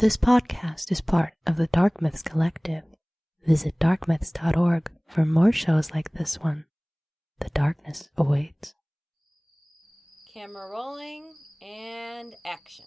This podcast is part of the Dark Myths Collective. Visit darkmyths.org for more shows like this one. The darkness awaits. Camera rolling and action.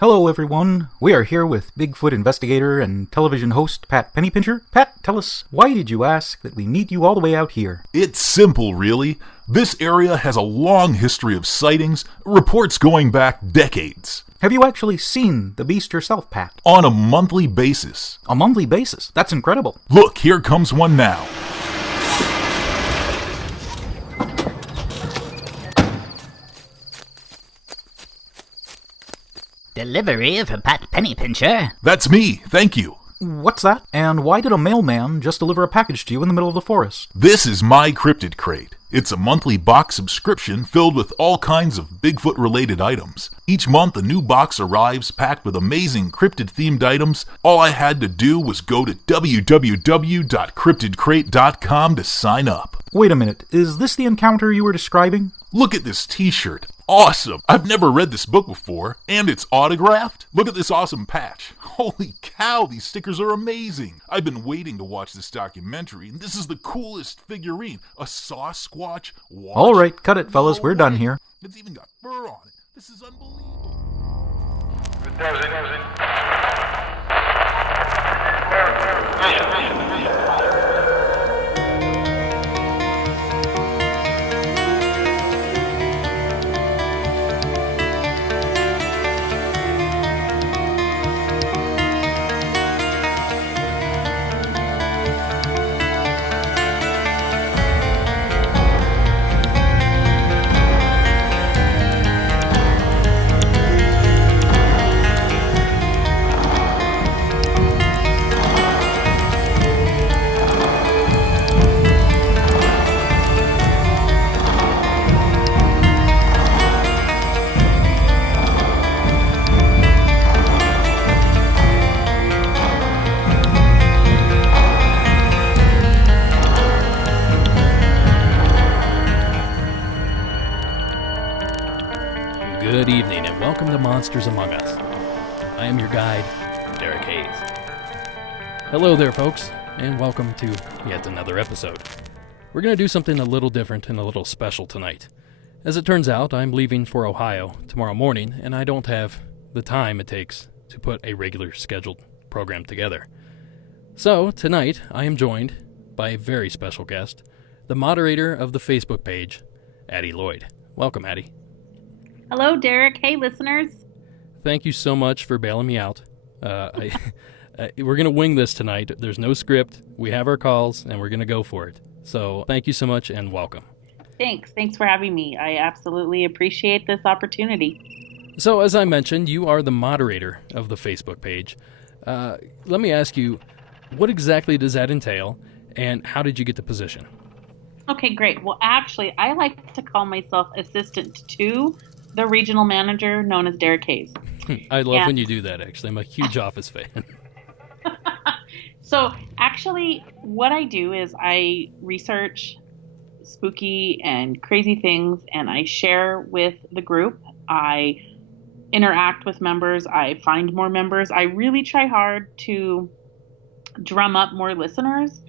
Hello everyone, we are here with Bigfoot investigator and television host Pat Pennypincher. Pat, tell us, why did you ask that we meet you all the way out here? It's simple, really. This area has a long history of sightings, reports going back decades. Have you actually seen the beast yourself, Pat? On a monthly basis. A monthly basis? That's incredible. Look, here comes one now. Delivery for Pat Pennypincher. That's me, thank you. What's that? And why did a mailman just deliver a package to you in the middle of the forest? This is my cryptid crate. It's a monthly box subscription filled with all kinds of Bigfoot-related items. Each month, a new box arrives packed with amazing cryptid-themed items. All I had to do was go to www.cryptidcrate.com to sign up. Wait a minute, is this the encounter you were describing? Look at this t-shirt. Awesome! I've never read this book before, and it's autographed. Look at this awesome patch. Holy cow, these stickers are amazing. I've been waiting to watch this documentary, and this is the coolest figurine. A Sasquatch watch. All right, cut it, fellas. We're done here. It's even got fur on it. This is unbelievable. Good evening and welcome to Monsters Among Us. I am your guide, Derek Hayes. Hello there folks, and welcome to yet another episode. We're going to do something a little different and a little special tonight. As it turns out, I'm leaving for Ohio tomorrow morning, and I don't have the time it takes to put a regular scheduled program together. So, tonight, I am joined by a very special guest, the moderator of the Facebook page, Addie Lloyd. Welcome, Addie. Hello, Derek. Hey, listeners. Thank you so much for bailing me out. We're going to wing this tonight. There's no script. We have our calls, and we're going to go for it. So thank you so much, and welcome. Thanks. Thanks for having me. I absolutely appreciate this opportunity. So as I mentioned, you are the moderator of the Facebook page. Let me ask you, what exactly does that entail, and how did you get the position? Okay, great. Well, actually, I like to call myself assistant to the regional manager known as Derek Hayes. I love when you do that, actually. I'm a huge Office fan. So, actually, what I do is I research spooky and crazy things, and I share with the group. I interact with members. I find more members. I really try hard to drum up more listeners.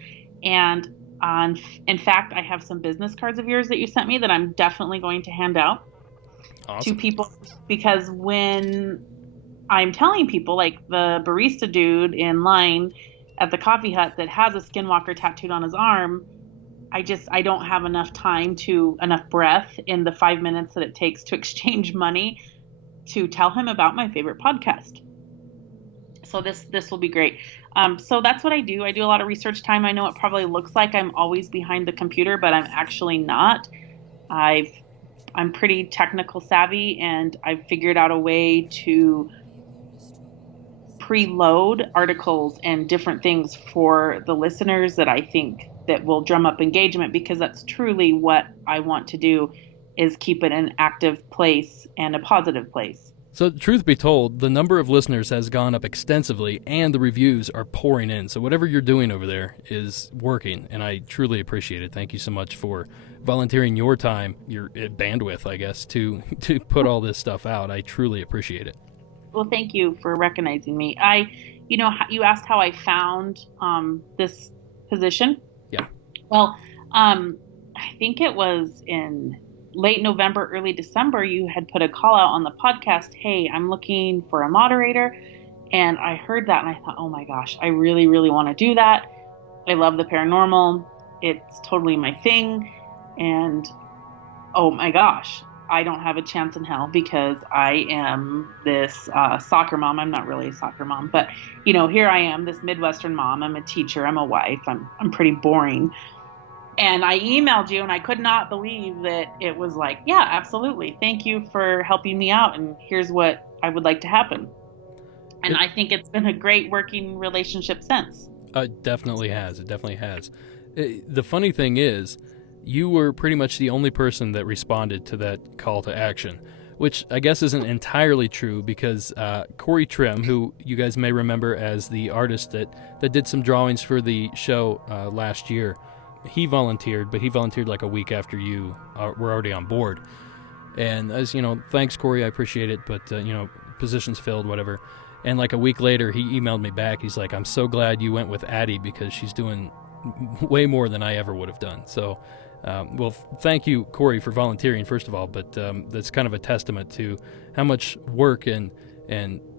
And in fact, I have some business cards of yours that you sent me that I'm definitely going to hand out. Awesome. To people, because when I'm telling people, like the barista dude in line at the coffee hut that has a skinwalker tattooed on his arm, I don't have enough breath in the 5 minutes that it takes to exchange money to tell him about my favorite podcast. So this will be great. So that's what I do. I do a lot of research time. I know it probably looks like I'm always behind the computer, but I'm actually not. I'm pretty technical savvy, and I've figured out a way to preload articles and different things for the listeners that I think that will drum up engagement, because that's truly what I want to do, is keep it an active place and a positive place. So, truth be told, the number of listeners has gone up extensively, and the reviews are pouring in. So whatever you're doing over there is working, and I truly appreciate it. Thank you so much for volunteering your time, your bandwidth, I guess, to put all this stuff out. I truly appreciate it. Well, thank you for recognizing me. You asked how I found this position. Yeah. Well, I think it was in late November, early December. You had put a call out on the podcast. Hey, I'm looking for a moderator, and I heard that, and I thought, oh my gosh, I really, really want to do that. I love the paranormal. It's totally my thing, and oh my gosh, I don't have a chance in hell because I am this soccer mom. I'm not really a soccer mom, but here I am, this Midwestern mom. I'm a teacher. I'm a wife. I'm pretty boring. And I emailed you, and I could not believe that it was like, yeah, absolutely. Thank you for helping me out, and here's what I would like to happen. And I think it's been a great working relationship since. It definitely has. It definitely has. The funny thing is, you were pretty much the only person that responded to that call to action, which I guess isn't entirely true because Corey Trim, who you guys may remember as the artist that did some drawings for the show last year, he volunteered, but he volunteered like a week after you were already on board. And as you know, thanks Corey, I appreciate it, but positions filled, whatever. And like a week later, he emailed me back. He's like, I'm so glad you went with Addie because she's doing way more than I ever would have done. So, well, thank you, Corey, for volunteering, first of all. But that's kind of a testament to how much work and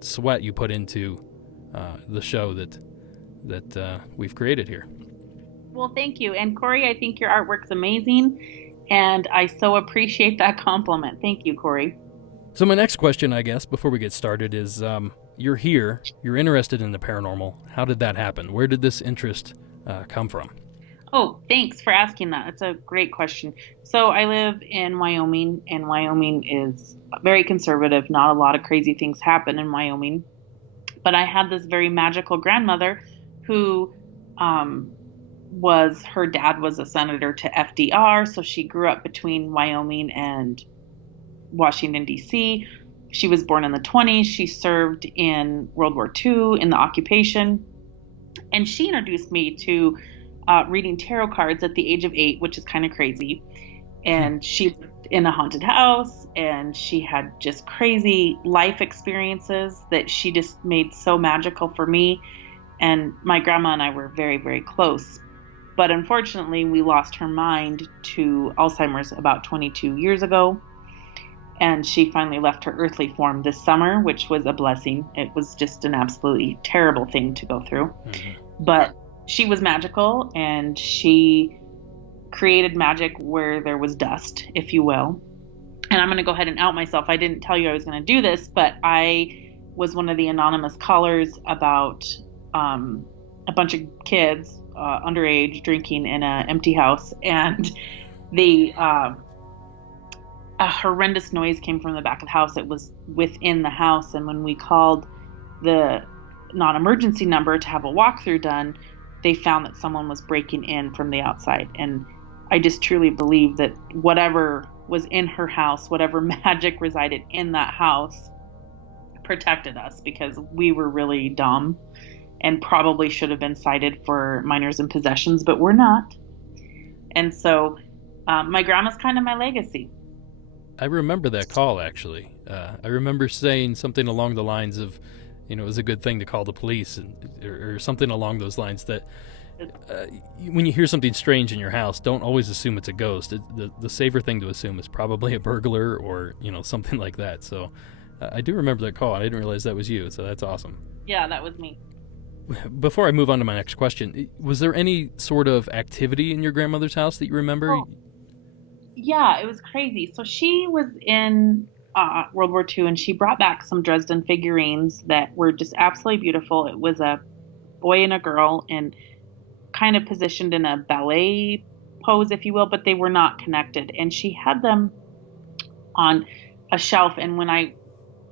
sweat you put into the show that we've created here. Well, thank you. And Corey, I think your artwork's amazing, and I so appreciate that compliment. Thank you, Corey. So my next question, I guess, before we get started is, you're here, you're interested in the paranormal. How did that happen? Where did this interest come from? Oh, thanks for asking that. It's a great question. So I live in Wyoming, and Wyoming is very conservative. Not a lot of crazy things happen in Wyoming. But I had this very magical grandmother who her dad was a senator to FDR. So she grew up between Wyoming and Washington, D.C. She was born in the 1920s. She served in World War II in the occupation. And she introduced me to reading tarot cards at the age of 8, which is kind of crazy. And she lived in a haunted house, and she had just crazy life experiences that she just made so magical for me. And my grandma and I were very, very close. But unfortunately, we lost her mind to Alzheimer's about 22 years ago. And she finally left her earthly form this summer, which was a blessing. It was just an absolutely terrible thing to go through. Mm-hmm. But she was magical, and she created magic where there was dust, if you will. And I'm going to go ahead and out myself. I didn't tell you I was going to do this, but I was one of the anonymous callers about a bunch of kids underage drinking in an empty house. And a horrendous noise came from the back of the house. It was within the house. And when we called the non-emergency number to have a walkthrough done, they found that someone was breaking in from the outside. And I just truly believe that whatever was in her house, whatever magic resided in that house, protected us, because we were really dumb and probably should have been cited for minors in possessions, but we're not. And so my grandma's kind of my legacy. I remember that call, actually. I remember saying something along the lines of, it was a good thing to call the police, or something along those lines, that when you hear something strange in your house, don't always assume it's a ghost. The safer thing to assume is probably a burglar or, something like that. So I do remember that call. I didn't realize that was you, so that's awesome. Yeah, that was me. Before I move on to my next question, was there any sort of activity in your grandmother's house that you remember? Oh. Yeah, it was crazy. So she was in World War II, and she brought back some Dresden figurines that were just absolutely beautiful. It was a boy and a girl, and kind of positioned in a ballet pose, if you will, but they were not connected. And she had them on a shelf. And when I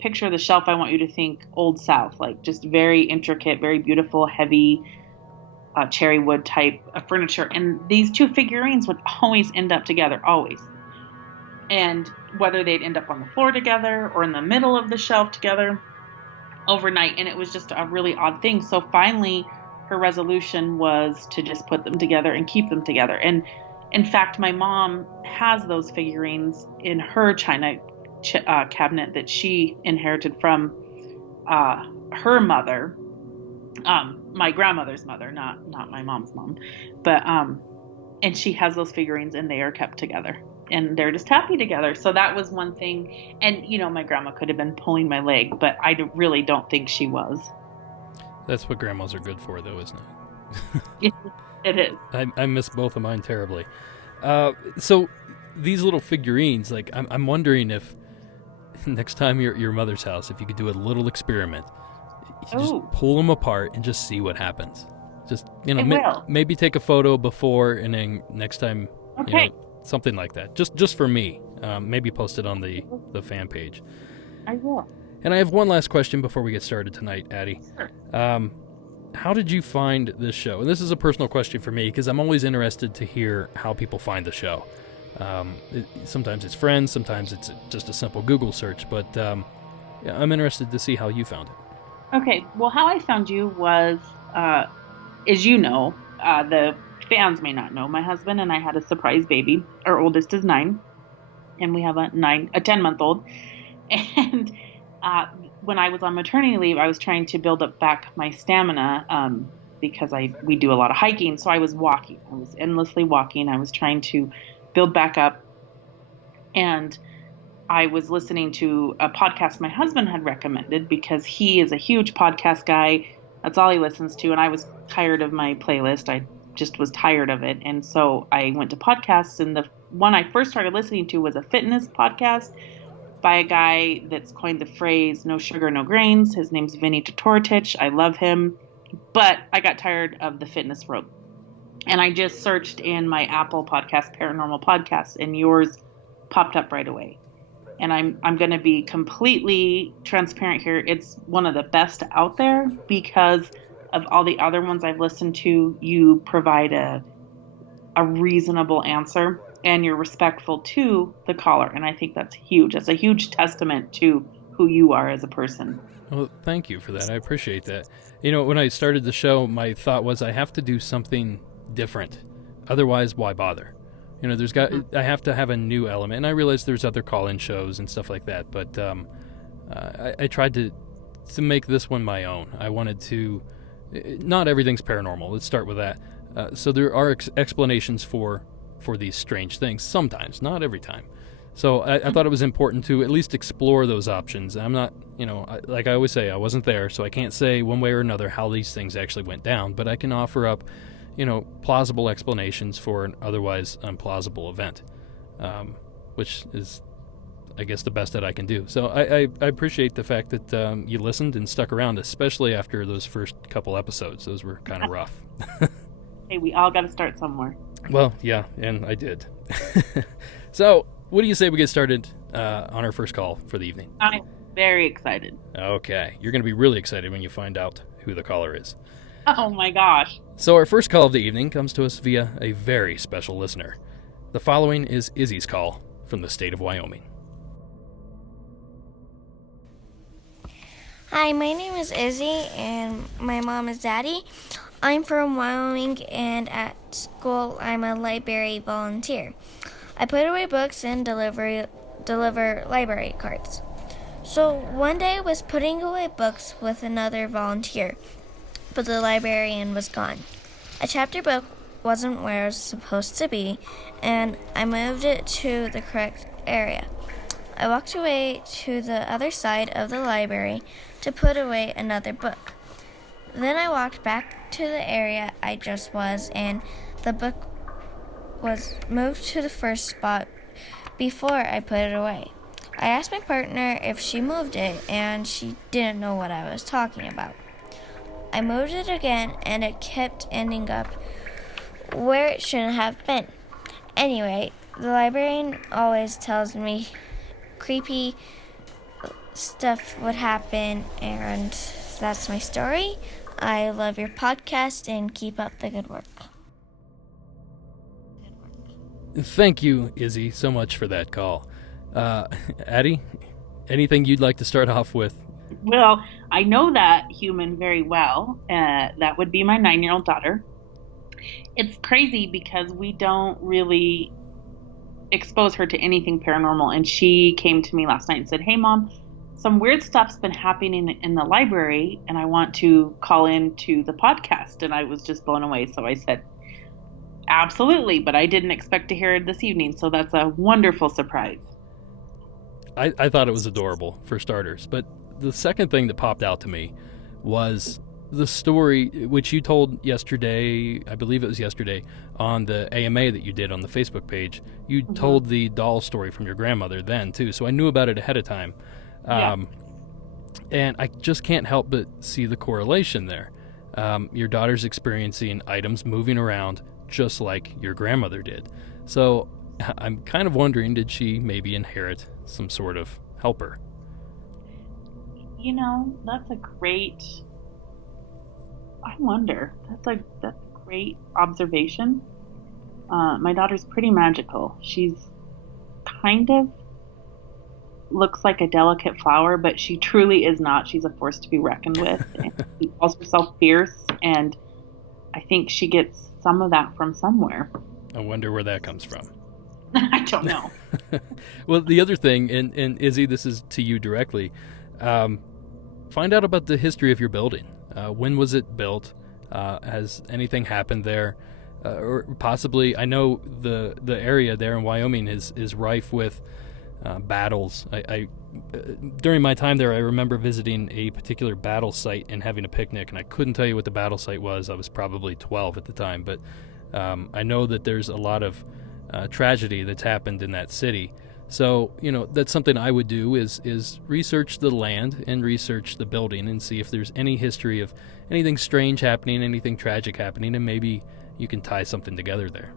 picture the shelf, I want you to think Old South, like just very intricate, very beautiful, heavy cherry wood type of furniture. And these two figurines would always end up together, always. And whether they'd end up on the floor together or in the middle of the shelf together overnight. And it was just a really odd thing. So finally, her resolution was to just put them together and keep them together. And in fact, my mom has those figurines in her china cabinet that she inherited from her mother, my grandmother's mother, not my mom's mom, but and she has those figurines and they are kept together and they're just happy together. So that was one thing. And my grandma could have been pulling my leg, but I really don't think she was. That's what grandmas are good for, though, isn't it? It is. I miss both of mine terribly. So these little figurines, like, I'm wondering if next time you're at your mother's house, if you could do a little experiment. You just pull them apart and just see what happens. Just, maybe take a photo before, and then next time, something like that. Just for me. Maybe post it on the fan page. I will. And I have one last question before we get started tonight, Addie. Sure. How did you find this show? And this is a personal question for me, because I'm always interested to hear how people find the show. Sometimes it's friends, sometimes it's just a simple Google search, but I'm interested to see how you found it. Okay, well, how I found you was, as you know, the fans may not know, my husband and I had a surprise baby. Our oldest is 9, and we have a 10-month-old. And when I was on maternity leave, I was trying to build up back my stamina because we do a lot of hiking. So I was walking. I was endlessly walking. I was trying to build back up. And I was listening to a podcast my husband had recommended because he is a huge podcast guy. That's all he listens to. And I was tired of my playlist. I just was tired of it. And so I went to podcasts. And the one I first started listening to was a fitness podcast by a guy that's coined the phrase, no sugar, no grains. His name's Vinny Totortich. I love him. But I got tired of the fitness road. And I just searched in my Apple podcast, Paranormal Podcasts, and yours popped up right away. And I'm going to be completely transparent here. It's one of the best out there because of all the other ones I've listened to. You provide a reasonable answer and you're respectful to the caller. And I think that's huge. That's a huge testament to who you are as a person. Well, thank you for that. I appreciate that. When I started the show, my thought was I have to do something different. Otherwise, why bother? I have to have a new element. And I realized there's other call-in shows and stuff like that, but I tried to make this one my own. I wanted to, not everything's paranormal. Let's start with that. So there are explanations for these strange things sometimes, not every time. So I thought it was important to at least explore those options. I'm not, like I always say, I wasn't there, so I can't say one way or another how these things actually went down, but I can offer up plausible explanations for an otherwise implausible event, which is, I guess, the best that I can do. So I appreciate the fact that you listened and stuck around, especially after those first couple episodes. Those were kind of rough. Hey, we all got to start somewhere. Well, yeah, and I did. So, what do you say we get started on our first call for the evening? I'm very excited. Okay, you're going to be really excited when you find out who the caller is. Oh my gosh. So our first call of the evening comes to us via a very special listener. The following is Izzy's call from the state of Wyoming. Hi, my name is Izzy, and my mom is Daddy. I'm from Wyoming, and at school, I'm a library volunteer. I put away books and deliver library cards. So one day I was putting away books with another volunteer, but the librarian was gone. A chapter book wasn't where it was supposed to be, and I moved it to the correct area. I walked away to the other side of the library to put away another book. Then I walked back to the area I just was, and the book was moved to the first spot before I put it away. I asked my partner if she moved it, and she didn't know what I was talking about. I moved it again, and it kept ending up where it shouldn't have been. Anyway, the librarian always tells me creepy stuff would happen, and that's my story. I love your podcast, and keep up the good work. Thank you, Izzy, so much for that call. Addie, anything you'd like to start off with? Well, I know that human very well. That would be my 9-year-old daughter. It's crazy because we don't really expose her to anything paranormal. And she came to me last night and said, "Hey, Mom, some weird stuff's been happening in the library and I want to call in to the podcast. And I was just blown away. So I said, absolutely, but I didn't expect to hear it this evening. So that's a wonderful surprise. I thought it was adorable, for starters. But the second thing that popped out to me was the story which you told yesterday, I believe it was yesterday, on the AMA that you did on the Facebook page. You told the doll story from your grandmother then, too, so I knew about it ahead of time. And I just can't help but see the correlation there. Your daughter's experiencing items moving around just like your grandmother did. So I'm kind of wondering, did she maybe inherit some sort of helper? You know, that's a great... I wonder. That's a great observation. My daughter's pretty magical. She's kind of looks like a delicate flower, but she truly is not. She's a force to be reckoned with. And she calls herself fierce, and I think she gets some of that from somewhere. I wonder where that comes from. I don't know. Well, the other thing, and Izzy, this is to you directly, find out about the history of your building. When was it built? Has anything happened there? Or possibly, I know the area there in Wyoming is rife with battles. During my time there, I remember visiting a particular battle site and having a picnic, and I couldn't tell you what the battle site was. I was probably 12 at the time, but I know that there's a lot of tragedy that's happened in that city. So, you know, that's something I would do is research the land and research the building and see if there's any history of anything strange happening, anything tragic happening, and maybe you can tie something together there.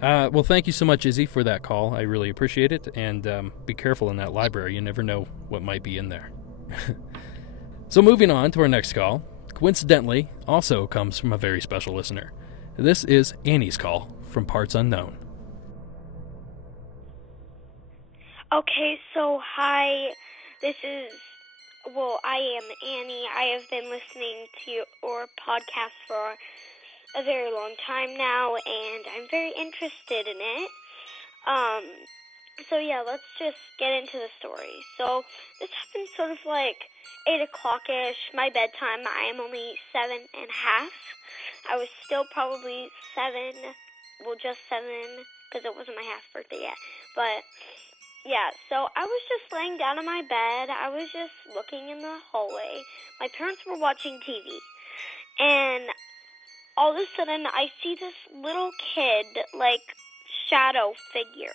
Well, thank you so much, Izzy, for that call. I really appreciate it, and be careful in that library. You never know what might be in there. So moving on to our next call, coincidentally, also comes from a very special listener. This is Annie's call from Parts Unknown. Okay, so hi, I am Annie. I have been listening to your podcast for a very long time now, and I'm very interested in it. So yeah, let's just get into the story. So this happened sort of like 8 o'clock-ish, my bedtime. I am only 7 and a half. I was still probably 7, just 7, because it wasn't my half birthday yet, but... yeah, so I was just laying down in my bed. I was just looking in the hallway. My parents were watching TV. And all of a sudden, I see this little kid, shadow figure,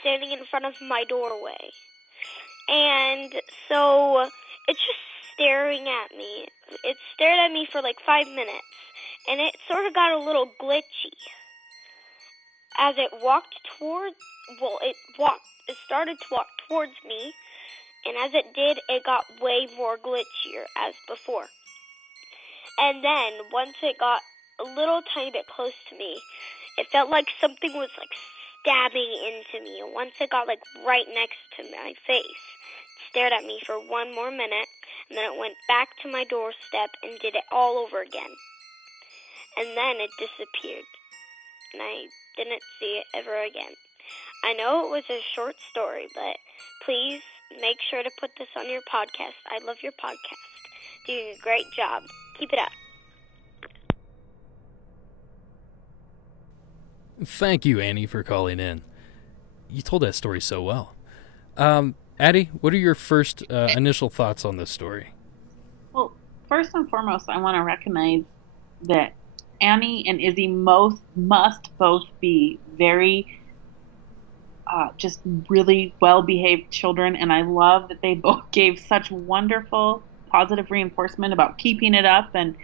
standing in front of my doorway. And so it's just staring at me. It stared at me for 5 minutes. And it sort of got a little glitchy. As it walked towards... it started to walk towards me, and as it did, it got way more glitchier as before. And then, once it got a little tiny bit close to me, it felt like something was, stabbing into me. And once it got, right next to my face, it stared at me for 1 more minute, and then it went back to my doorstep and did it all over again. And then it disappeared, and I didn't see it ever again. I know it was a short story, but please make sure to put this on your podcast. I love your podcast. Doing a great job. Keep it up. Thank you, Annie, for calling in. You told that story so well. Addie, what are your first initial thoughts on this story? Well, first and foremost, I want to recognize that Annie and Izzy must both be very... just really well-behaved children, and I love that they both gave such wonderful positive reinforcement about keeping it up, and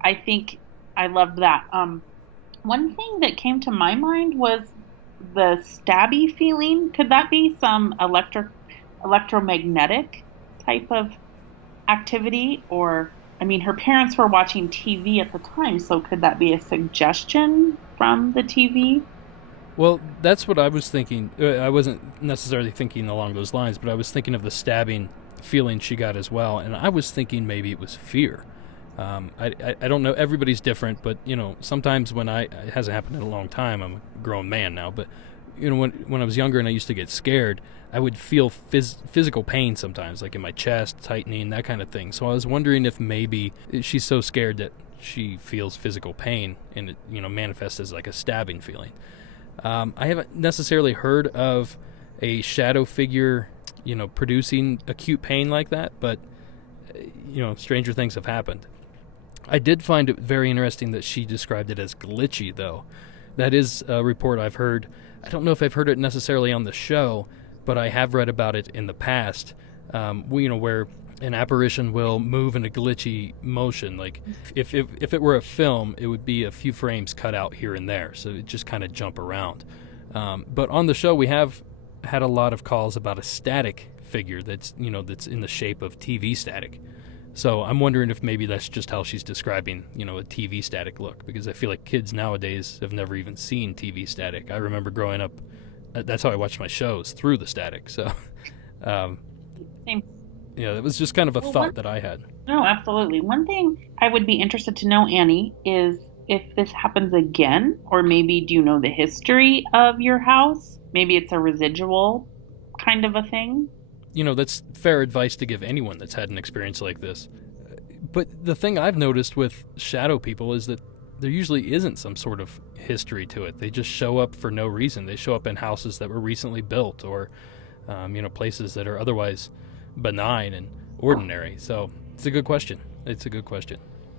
I think I loved that. One thing that came to my mind was the stabby feeling. Could that be some electromagnetic type of activity? Or, I mean, her parents were watching TV at the time, so could that be a suggestion from the TV? Well, that's what I was thinking. I wasn't necessarily thinking along those lines, but I was thinking of the stabbing feeling she got as well, and I was thinking maybe it was fear. I don't know. Everybody's different, but, sometimes when it hasn't happened in a long time, I'm a grown man now, but when I was younger and I used to get scared, I would feel physical pain sometimes, like in my chest, tightening, that kind of thing. So I was wondering if maybe she's so scared that she feels physical pain and it, manifests as like a stabbing feeling. I haven't necessarily heard of a shadow figure, producing acute pain like that, but, stranger things have happened. I did find it very interesting that she described it as glitchy, though. That is a report I've heard. I don't know if I've heard it necessarily on the show, but I have read about it in the past, where an apparition will move in a glitchy motion. Like, if it were a film, it would be a few frames cut out here and there, so it just kind of jump around. But on the show, we have had a lot of calls about a static figure that's in the shape of TV static. So I'm wondering if maybe that's just how she's describing, a TV static look, because I feel like kids nowadays have never even seen TV static. I remember growing up, that's how I watched my shows, through the static. So, Same. Yeah, it was just kind of a thought that I had. No, absolutely. One thing I would be interested to know, Annie, is if this happens again, or maybe do you know the history of your house? Maybe it's a residual kind of a thing. That's fair advice to give anyone that's had an experience like this. But the thing I've noticed with shadow people is that there usually isn't some sort of history to it. They just show up for no reason. They show up in houses that were recently built, or places that are otherwise benign and ordinary. So it's a good question.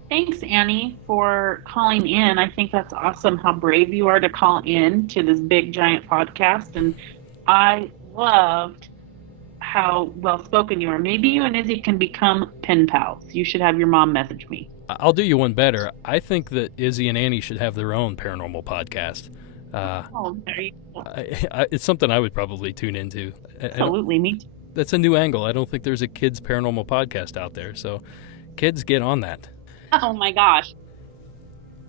Thanks, Annie, for calling in. I think that's awesome how brave you are to call in to this big, giant podcast. And I loved how well-spoken you are. Maybe you and Izzy can become pen pals. You should have your mom message me. I'll do you one better. I think that Izzy and Annie should have their own paranormal podcast. There you go. It's something I would probably tune into. Absolutely, me too. That's a new angle. I don't think there's a kids paranormal podcast out there. So kids, get on that. Oh my gosh.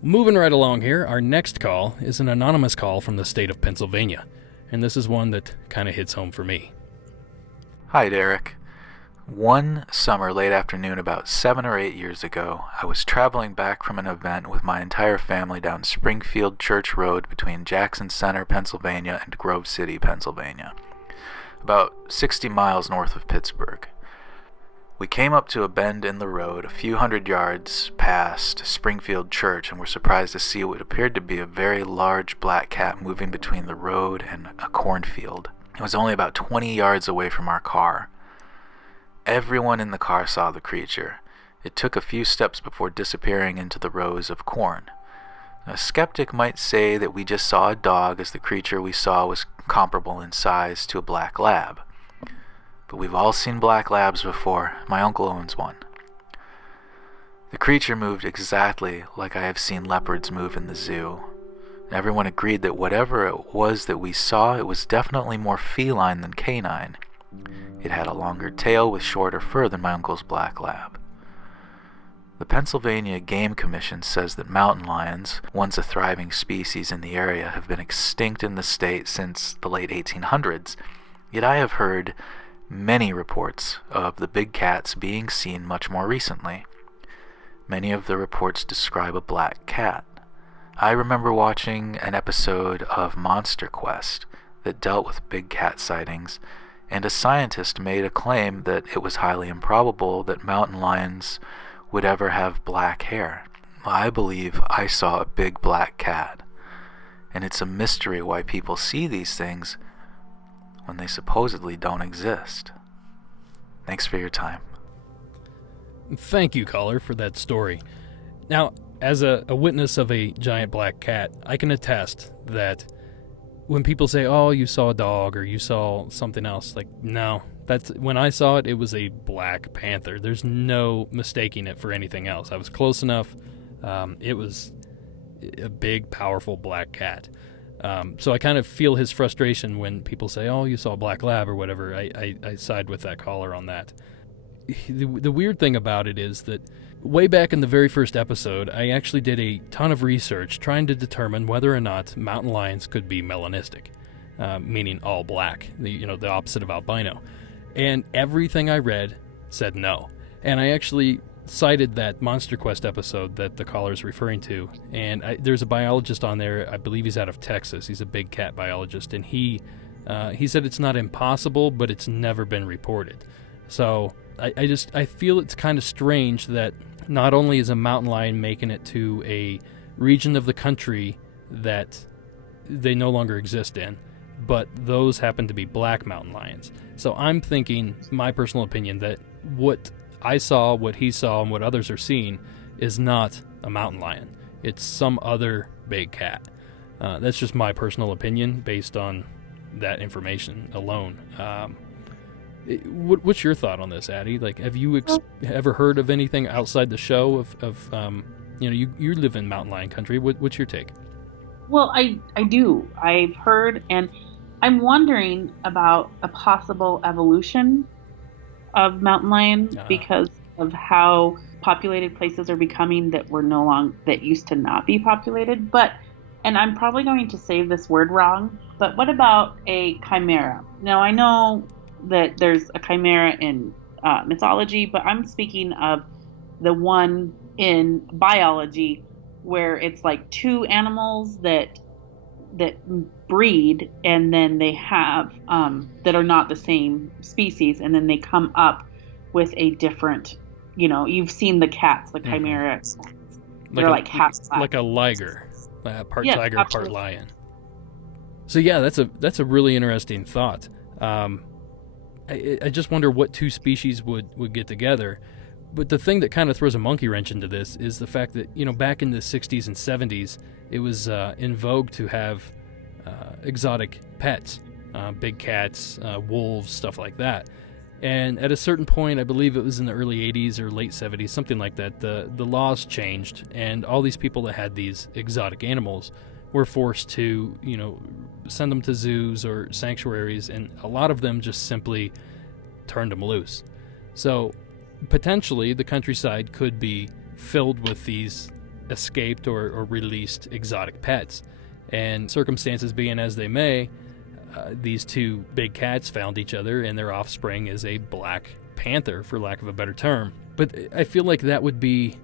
Moving right along here, our next call is an anonymous call from the state of Pennsylvania. And this is one that kind of hits home for me. Hi, Derek. One summer late afternoon about 7 or 8 years ago, I was traveling back from an event with my entire family down Springfield Church Road between Jackson Center, Pennsylvania and Grove City, Pennsylvania, about 60 miles north of Pittsburgh. We came up to a bend in the road a few hundred yards past Springfield Church and were surprised to see what appeared to be a very large black cat moving between the road and a cornfield. It was only about 20 yards away from our car. Everyone in the car saw the creature. It took a few steps before disappearing into the rows of corn. A skeptic might say that we just saw a dog, as the creature we saw was comparable in size to a black lab. But we've all seen black labs before. My uncle owns one. The creature moved exactly like I have seen leopards move in the zoo. Everyone agreed that whatever it was that we saw, it was definitely more feline than canine. It had a longer tail with shorter fur than my uncle's black lab. The Pennsylvania Game Commission says that mountain lions, once a thriving species in the area, have been extinct in the state since the late 1800s, yet I have heard many reports of the big cats being seen much more recently. Many of the reports describe a black cat. I remember watching an episode of Monster Quest that dealt with big cat sightings, and a scientist made a claim that it was highly improbable that mountain lions would ever have black hair. I believe I saw a big black cat, and it's a mystery why people see these things when they supposedly don't exist. Thanks for your time. Thank you, caller, for that story. Now, as a witness of a giant black cat, I can attest that when people say, oh, you saw a dog or you saw something else, like, no, when I saw it, it was a black panther. There's no mistaking it for anything else. I was close enough. It was a big, powerful black cat. So I kind of feel his frustration when people say, oh, you saw a black lab or whatever. I side with that caller on that. The weird thing about it is that way back in the very first episode, I actually did a ton of research trying to determine whether or not mountain lions could be melanistic, meaning all black, the opposite of albino. And everything I read said no. And I actually cited that Monster Quest episode that the caller is referring to, and there's a biologist on there. I believe he's out of Texas. He's a big cat biologist, and he said it's not impossible, but it's never been reported. So I feel it's kind of strange that not only is a mountain lion making it to a region of the country that they no longer exist in, but those happen to be black mountain lions. So I'm thinking, my personal opinion, that what I saw, what he saw, and what others are seeing is not a mountain lion. It's some other big cat. That's just my personal opinion based on that information alone. What's your thought on this, Addie? Like, have you ever heard of anything outside the show of you live in mountain lion country. What's your take? Well, I do. I've heard, and I'm wondering about a possible evolution of mountain lion because of how populated places are becoming that used to not be populated. And I'm probably going to say this word wrong, but what about a chimera? Now, I know that there's a chimera in mythology, but I'm speaking of the one in biology where it's like two animals that breed, and then they have that are not the same species, and then they come up with a different, you've seen the cats, the chimera cats. They're like half black. Like a liger, part yeah, tiger, absolutely. part lion. So yeah, that's a really interesting thought. I just wonder what two species would get together. But the thing that kind of throws a monkey wrench into this is the fact that, back in the 60s and 70s, it was in vogue to have exotic pets, big cats, wolves, stuff like that. And at a certain point, I believe it was in the early 80s or late 70s, something like that, the laws changed, and all these people that had these exotic animals were forced to, send them to zoos or sanctuaries, and a lot of them just simply turned them loose. So potentially the countryside could be filled with these escaped or released exotic pets. And circumstances being as they may, these two big cats found each other, and their offspring is a black panther, for lack of a better term. But I feel like that would be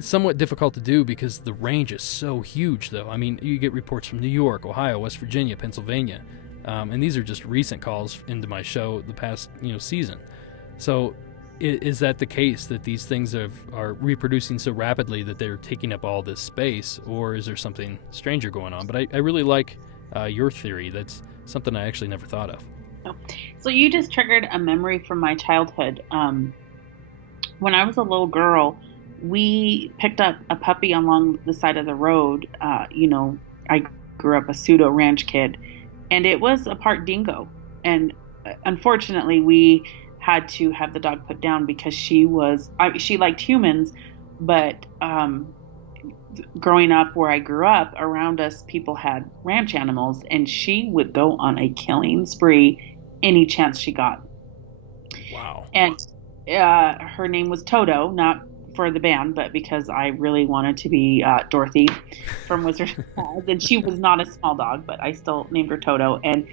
somewhat difficult to do because the range is so huge, though. I mean, you get reports from New York, Ohio, West Virginia, Pennsylvania, and these are just recent calls into my show the past season. So is that the case, that these things are reproducing so rapidly that they're taking up all this space, or is there something stranger going on? But I really like your theory. That's something I actually never thought of. So you just triggered a memory from my childhood. When I was a little girl, we picked up a puppy along the side of the road. I grew up a pseudo ranch kid, and it was a part dingo. And unfortunately, we had to have the dog put down because she liked humans, but growing up where I grew up, around us, people had ranch animals, and she would go on a killing spree any chance she got. Wow. And her name was Toto, not for the band, but because I really wanted to be Dorothy from Wizard of Oz, and she was not a small dog, but I still named her Toto. And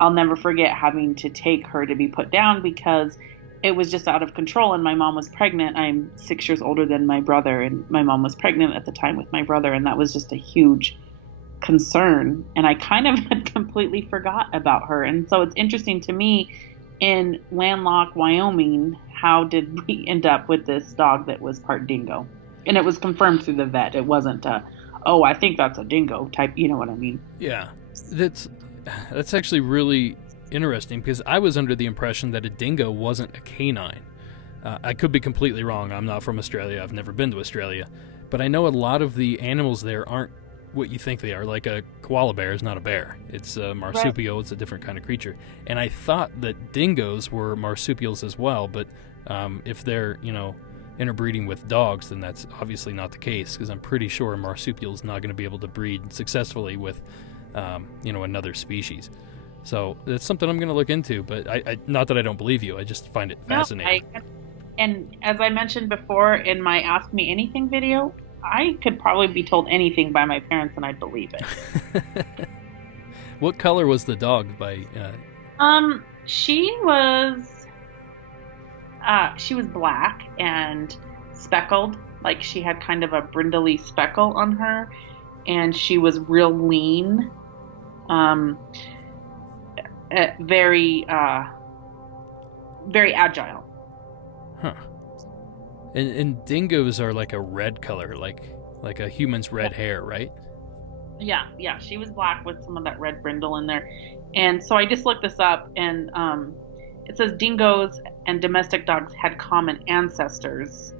I'll never forget having to take her to be put down because it was just out of control, and my mom was pregnant. I'm 6 years older than my brother, and my mom was pregnant at the time with my brother, and that was just a huge concern. And I kind of had completely forgot about her. And so it's interesting to me, in landlocked Wyoming, how did we end up with this dog that was part dingo? And it was confirmed through the vet. It wasn't I think that's a dingo type, you know what I mean? Yeah, that's actually really interesting, because I was under the impression that a dingo wasn't a canine. I could be completely wrong. I'm not from Australia. I've never been to Australia. But I know a lot of the animals there aren't what you think they are. Like a koala bear is not a bear. It's a marsupial. Right. It's a different kind of creature. And I thought that dingoes were marsupials as well, but if they're, interbreeding with dogs, then that's obviously not the case, because I'm pretty sure a marsupial is not going to be able to breed successfully with, another species. So that's something I'm going to look into, but I not that I don't believe you, I just find it fascinating. And as I mentioned before in my Ask Me Anything video, I could probably be told anything by my parents and I'd believe it. What color was the dog by... She was black, and speckled, like she had kind of a brindly speckle on her, and she was real lean, very very agile. Huh. And dingoes are like a red color, like a human's red hair, right? Yeah, she was black with some of that red brindle in there. And so I just looked this up, and it says dingoes and domestic dogs had common ancestors.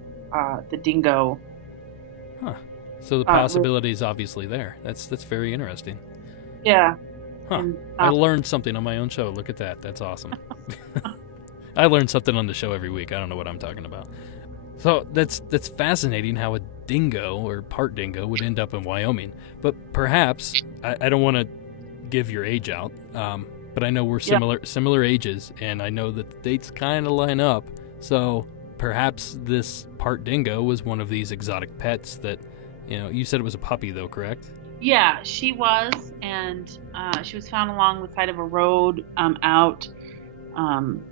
The dingo. Huh. So the possibility is obviously there. That's very interesting. Yeah. Huh. And, I learned something on my own show. Look at that. That's awesome. I learn something on the show every week. I don't know what I'm talking about. So that's fascinating how a dingo or part dingo would end up in Wyoming. But perhaps, I don't want to give your age out, but I know we're similar ages, and I know that the dates kind of line up. So perhaps this part dingo was one of these exotic pets that, you said it was a puppy though, correct? Yeah, she was, and she was found along the side of a road out. I'm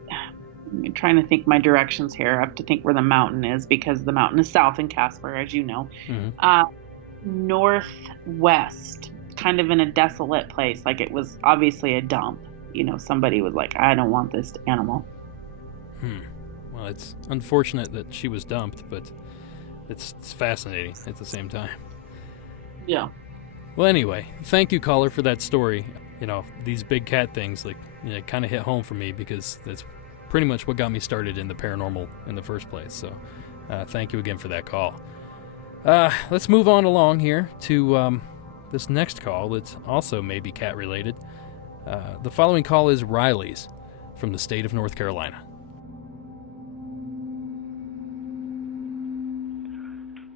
trying to think my directions here. I have to think where the mountain is, because the mountain is south in Casper, as you know. Mm-hmm. Northwest, kind of in a desolate place, like it was obviously a dump. Somebody was like, I don't want this animal. Well, it's unfortunate that she was dumped, but it's fascinating at the same time. Yeah. Well, anyway, thank you, caller, for that story. These big cat things, kind of hit home for me, because that's pretty much what got me started in the paranormal in the first place. So thank you again for that call. Let's move on along here to this next call. It's also maybe cat related. The following call is Riley's from the state of North Carolina.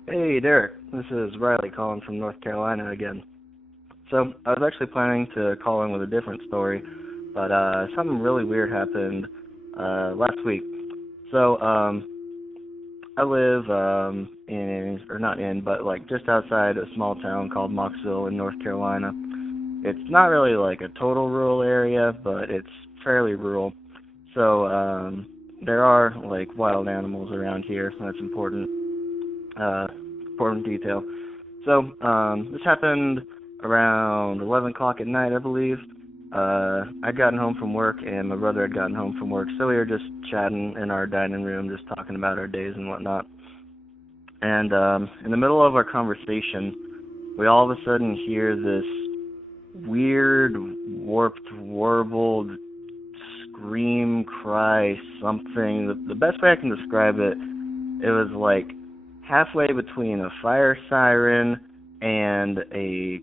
Hey, Derek. This is Riley calling from North Carolina again. So I was actually planning to call in with a different story, but something really weird happened last week. So I live just outside a small town called Mocksville in North Carolina. It's not really like a total rural area, but it's fairly rural. So there are like wild animals around here, so that's important detail. So this happened around 11 o'clock at night, I believe. I'd gotten home from work, and my brother had gotten home from work, so we were just chatting in our dining room, just talking about our days and whatnot. And in the middle of our conversation, we all of a sudden hear this weird, warped, warbled scream, cry, something. The best way I can describe it, it was like halfway between a fire siren and a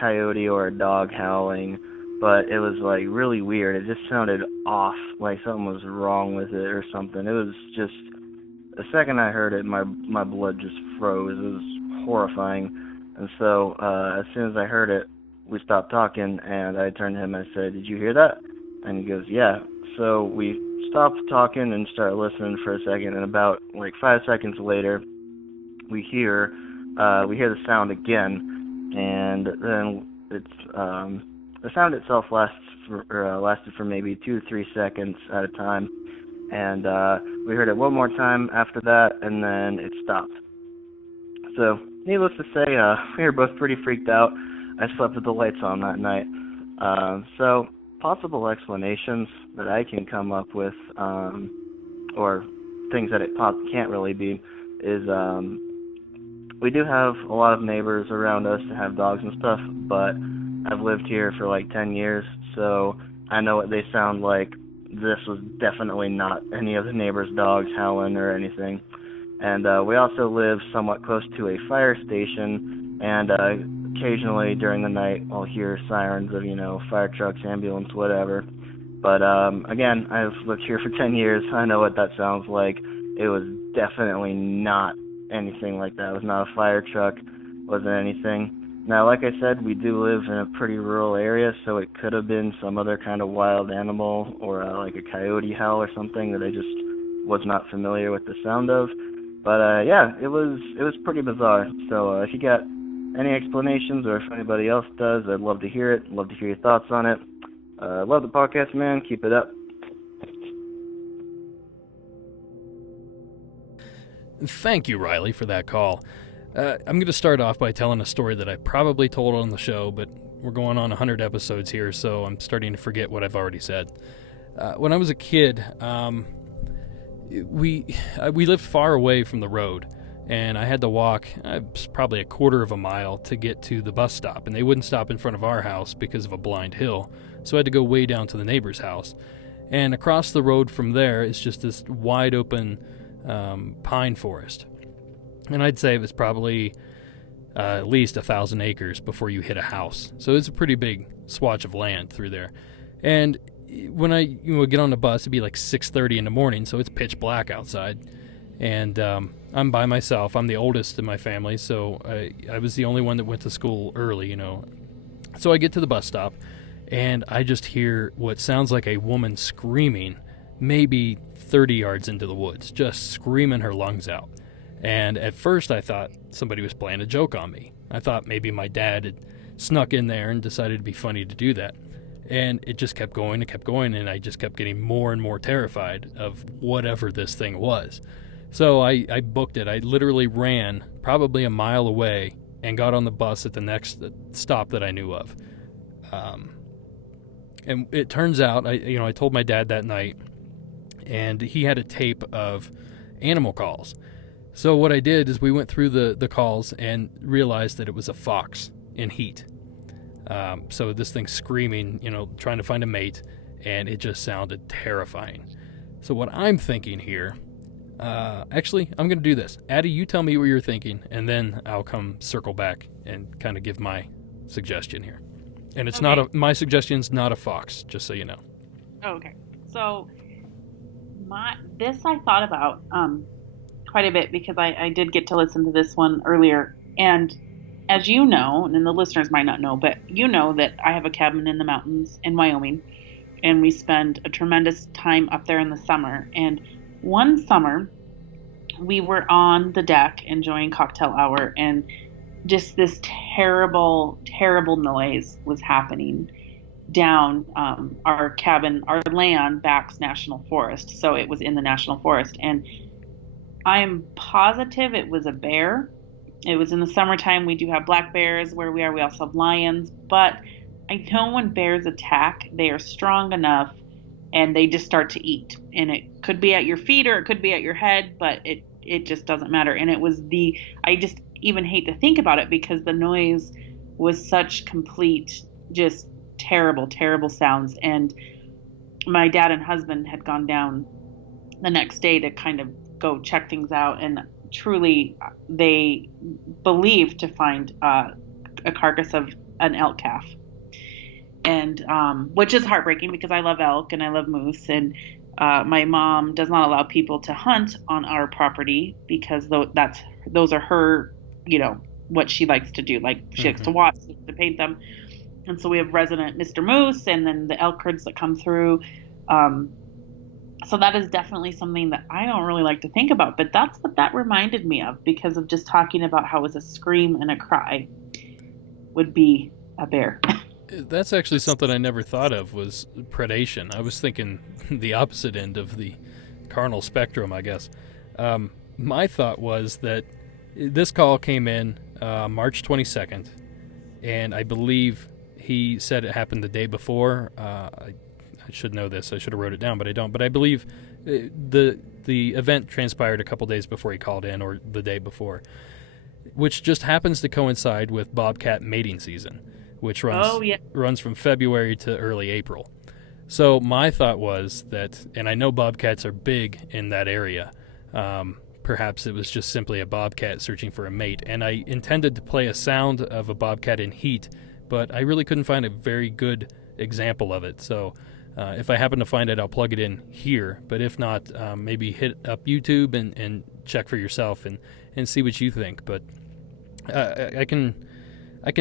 coyote or a dog howling, but it was like really weird. It just sounded off, like something was wrong with it or something. It was just, the second I heard it, my blood just froze. It was horrifying. And so as soon as I heard it, we stopped talking, and I turned to him and I said, "Did you hear that?" And he goes, "Yeah." So we stopped talking and started listening for a second, and about 5 seconds later, we hear the sound again, and then the sound itself lasted for maybe 2 to 3 seconds at a time, and we heard it one more time after that, and then it stopped. So needless to say, we were both pretty freaked out. I slept with the lights on that night. So possible explanations that I can come up with, or things that it can't really be, is we do have a lot of neighbors around us that have dogs and stuff, but I've lived here for 10 years, so I know what they sound like. This was definitely not any of the neighbors' dogs howling or anything. And we also live somewhat close to a fire station, and occasionally during the night I'll hear sirens of, fire trucks, ambulance, whatever. But again, I've lived here for 10 years. I know what that sounds like. It was definitely not anything like that. It was not a fire truck, wasn't anything. Now, like I said, we do live in a pretty rural area, so it could have been some other kind of wild animal, or like a coyote howl or something that I just was not familiar with the sound of. But yeah, it was pretty bizarre. So if you got any explanations, or if anybody else does, I'd love to hear it. Love to hear your thoughts on it. Love the podcast, man. Keep it up. Thank you, Riley, for that call. I'm going to start off by telling a story that I probably told on the show, but we're going on 100 episodes here, so I'm starting to forget what I've already said. When I was a kid, we lived far away from the road, and I had to walk probably a quarter of a mile to get to the bus stop, and they wouldn't stop in front of our house because of a blind hill, so I had to go way down to the neighbor's house. And across the road from there is just this wide open pine forest. And I'd say it was probably at least 1,000 acres before you hit a house. So it's a pretty big swatch of land through there. And when I get on the bus, it'd be like 6:30 in the morning, so it's pitch black outside. And I'm by myself. I'm the oldest in my family, so I was the only one that went to school early, So I get to the bus stop, and I just hear what sounds like a woman screaming, maybe 30 yards into the woods, just screaming her lungs out. And at first I thought somebody was playing a joke on me. I thought maybe my dad had snuck in there and decided to be funny to do that. And it just kept going, and I just kept getting more and more terrified of whatever this thing was. So I booked it. I literally ran probably a mile away and got on the bus at the next stop that I knew of. And it turns out, I told my dad that night, and he had a tape of animal calls. So what I did is we went through the calls and realized that it was a fox in heat. So this thing's screaming, trying to find a mate, and it just sounded terrifying. So what I'm thinking here, actually, I'm going to do this. Addie, you tell me what you're thinking, and then I'll come circle back and kind of give my suggestion here. And it's not my suggestion's not a fox, just so you know. Okay. So this I thought about quite a bit because I did get to listen to this one earlier. And as you know, and the listeners might not know, but you know that I have a cabin in the mountains in Wyoming, and we spend a tremendous time up there in the summer. And one summer, we were on the deck enjoying cocktail hour, and just this terrible, terrible noise was happening down our cabin. Our land backs National Forest, so it was in the National Forest. And I am positive it was a bear. It was in the summertime. We do have black bears where we are. We also have lions. But I know when bears attack, they are strong enough and they just start to eat. And it could be at your feet or it could be at your head, but it just doesn't matter. And it was I just even hate to think about it because the noise was such complete, just terrible, terrible sounds. And my dad and husband had gone down the next day to kind of go check things out, and truly they believed to find a carcass of an elk calf, and which is heartbreaking because I love elk and I love moose, and my mom does not allow people to hunt on our property because those are her, what she likes to do. Like she likes to watch, to paint them. And so we have resident Mr. Moose and then the elk herds that come through. So that is definitely something that I don't really like to think about, but that's what that reminded me of because of just talking about how it was a scream and a cry would be a bear. That's actually something I never thought of was predation. I was thinking the opposite end of the carnal spectrum, I guess. My thought was that this call came in March 22nd, and I believe he said it happened the day before. I should know this. I should have wrote it down, but I don't. But I believe the event transpired a couple days before he called in, or the day before, which just happens to coincide with bobcat mating season, which runs from February to early April. So my thought was that, and I know bobcats are big in that area, perhaps it was just simply a bobcat searching for a mate, and I intended to play a sound of a bobcat in heat, but I really couldn't find a very good example of it. So if I happen to find it, I'll plug it in here, but if not, maybe hit up YouTube and check for yourself and see what you think. But I can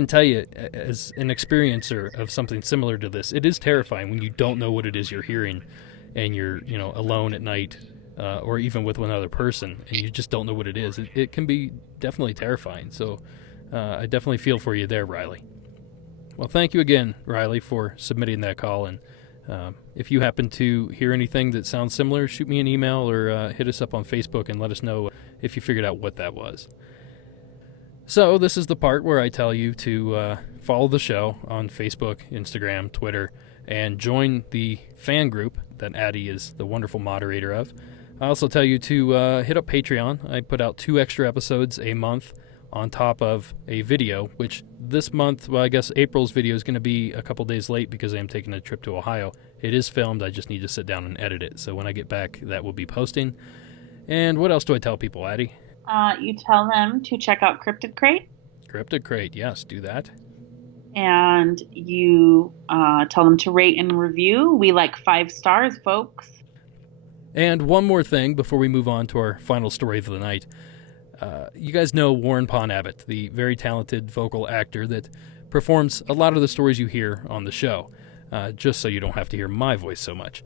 tell you, as an experiencer of something similar to this, it is terrifying when you don't know what it is you're hearing and you're alone at night or even with one other person and you just don't know what it is. It can be definitely terrifying. So I definitely feel for you there, Riley. Well, thank you again, Riley, for submitting that call. And if you happen to hear anything that sounds similar, shoot me an email or hit us up on Facebook and let us know if you figured out what that was. So this is the part where I tell you to follow the show on Facebook, Instagram, Twitter, and join the fan group that Addie is the wonderful moderator of. I also tell you to hit up Patreon. I put out 2 extra episodes a month on top of a video, which this month, well, I guess April's video is going to be a couple days late because I am taking a trip to Ohio. It is filmed. I just need to sit down and edit it. So when I get back, that will be posting. And what else do I tell people, Addie? You tell them to check out Cryptid Crate. Cryptid Crate, yes, do that. And you tell them to rate and review. We like 5 stars, folks. And one more thing before we move on to our final story of the night. You guys know Warren Pond Abbott, the very talented vocal actor that performs a lot of the stories you hear on the show, just so you don't have to hear my voice so much.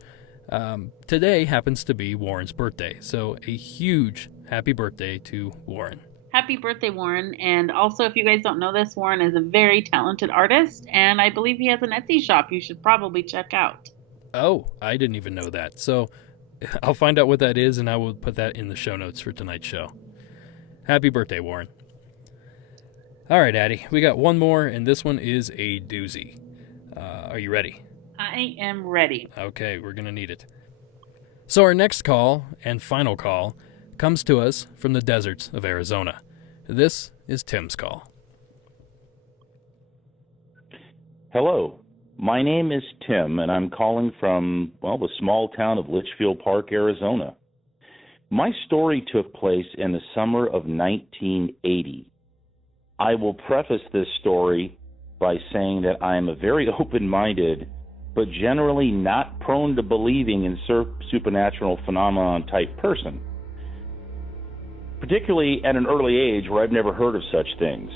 Today happens to be Warren's birthday, so a huge happy birthday to Warren. Happy birthday, Warren. And also, if you guys don't know this, Warren is a very talented artist, and I believe he has an Etsy shop you should probably check out. Oh, I didn't even know that. So I'll find out what that is, and I will put that in the show notes for tonight's show. Happy birthday, Warren. All right, Addie, we got one more, and this one is a doozy. Are you ready? I am ready. Okay, we're going to need it. So our next call, and final call, comes to us from the deserts of Arizona. This is Tim's call. Hello, my name is Tim, and I'm calling from, the small town of Litchfield Park, Arizona. My story took place in the summer of 1980. I will preface this story by saying that I am a very open-minded, but generally not prone to believing in supernatural phenomenon type person, particularly at an early age where I've never heard of such things.